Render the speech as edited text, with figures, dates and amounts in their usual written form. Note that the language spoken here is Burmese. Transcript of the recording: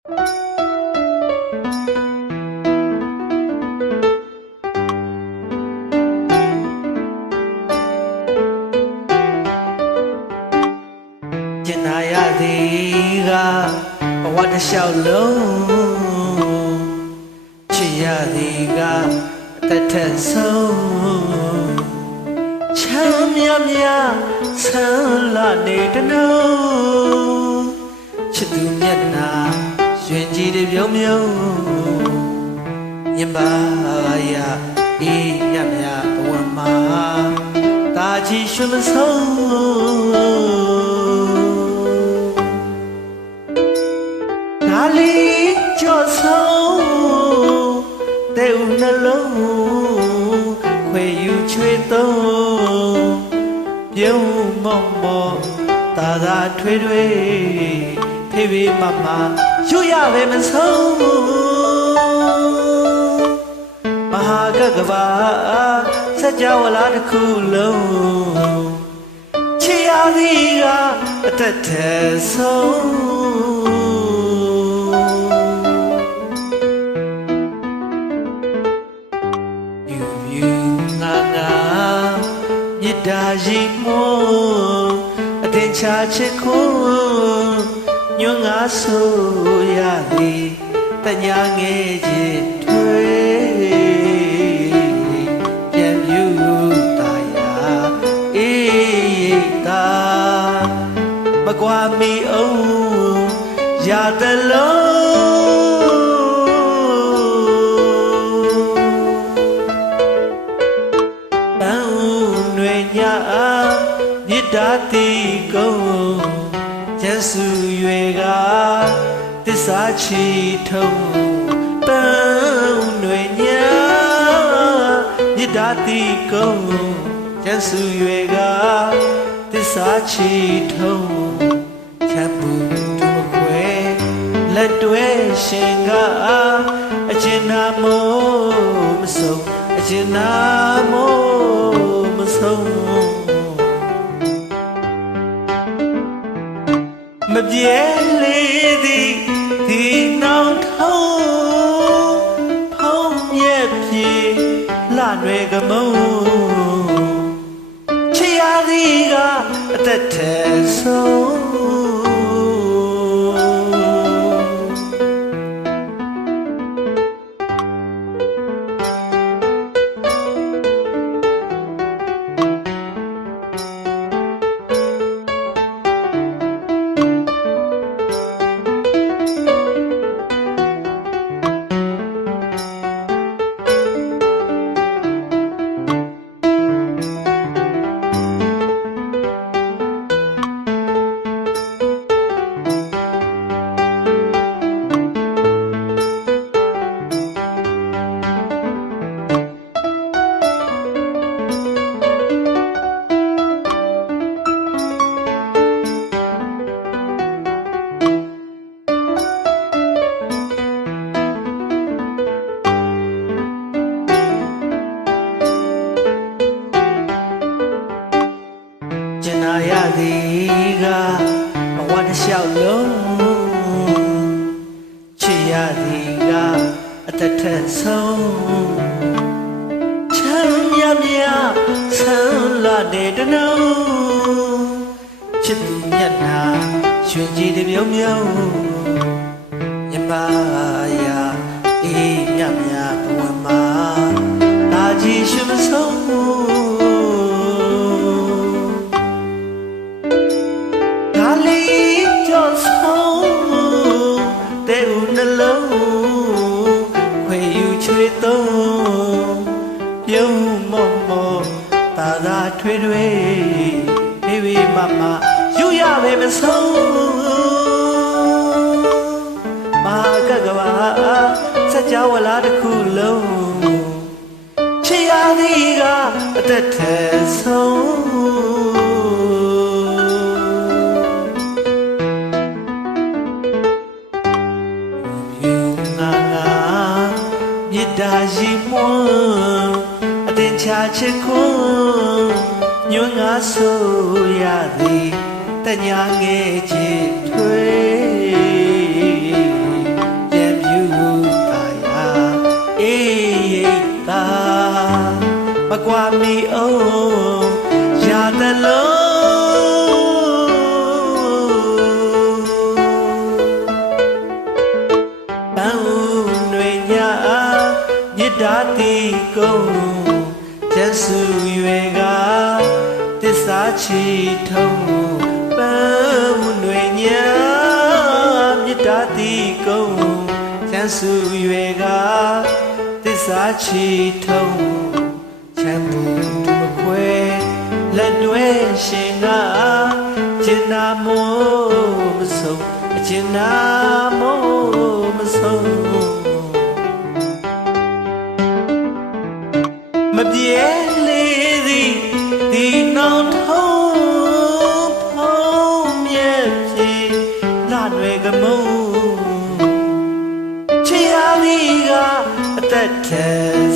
ကျင်နာရသည်ကဘဝတစ်လျှောက်လုံးချစ်ရသည်ကအသက်ထက်ဆုံးချမ်းမြမြဆန်းလာနေတနှုံချစ်သူမျက်နှာရွှင်ကြည်တွေပြုံးပြုံးရင်ပါရအေးမြမြဘဝမှာတာချီရွှင်မဆုံးနာလီကြော့ဆုံးတဲ့ဦးနှလုံးခွေယူချွေသုံးပြုံးမော့မော့သာသာထွေးထွေးဖေးဖေးမမရွရပဲမဆုံးမဟာကကဘာစကြဝဠာတစ်ခုလုံးချစ်ရသည်ကအသက်ထက်ဆုံးယူငါမေတ္တာရှိမို့အတင်ချချစ်ကိုညွှန်ငါဆိုရသည်တညာငယ်ချင်းထွေးပြန်ယူတာယာအေးတာမကွာမီအောင်ရတလုံးပန်းွေညမြစ်တာတီကုန်ကျန်စု၍ကသစ္စာချီထုံပန်းွေညမြစ်တာတီကုန်ကျန်စု၍ကသစ္စာချီထုံချမ်းပူတူခွဲလက်တွဲရှင်ကအကျဉ်းနာမို့မဆုံးအကျဉ်းနာမို့မဆုံးမပြေလေးသည်ဒီနောင်ထုံးဖုံးမြဲပြေလှရွယ်ကမုံချစ်ရသည်ကအသက်ထက်ဆုံးကျင်နာရသည်ကဘဝတစ်လျှောက်လုံးချစ်ရသည်ကအသက်ထက်ဆုံးချမ်းမြမြဆန်းလာနေတနှုံချစ်သူမျက်နှာရွှင်ကြည်တွေပြုံးပြုံးရင်ပါရအေးမြမြဘဝမှာတာချီရွှင်မဆုံးပြုံးမော့မော့သာသာထွေးထွေးဖေးဖေးမမယူရပဲမဆုံးမဟာကကဘာစကြဝဠာတစ်ခုလုံးချစ်ရသည်ကအသက်ထက်ဆုံးယူငါမေတ္တာရှိမွန်းအတင်ချချစ်ခွန်းညွှန်ငါဆိုရသည်တညာငယ်ချစ်ထွေး ကွာမီအောင်ရသလုံးပန်းဦးနှွေညာမြစ်တာတီကုန်းကျန်စုရွယ်ကတစ္ဆာချီထုံးပန်းဦးနှွေညာမြစ်တာတီကုန်းကျန်စုရွယ်ကတစ္ဆာချီထုံးချမ်းမှုသူမခွဲလက်တွဲရှင်ကကျင်နာမို့မဆုံးအကျင်နာမို့မဆုံးမပြေလေးသည်ဒီနောင်ထုံးဖုံးမြဲပြေလာွယ်ကမုံချီရသည်ကအသက်ထဲ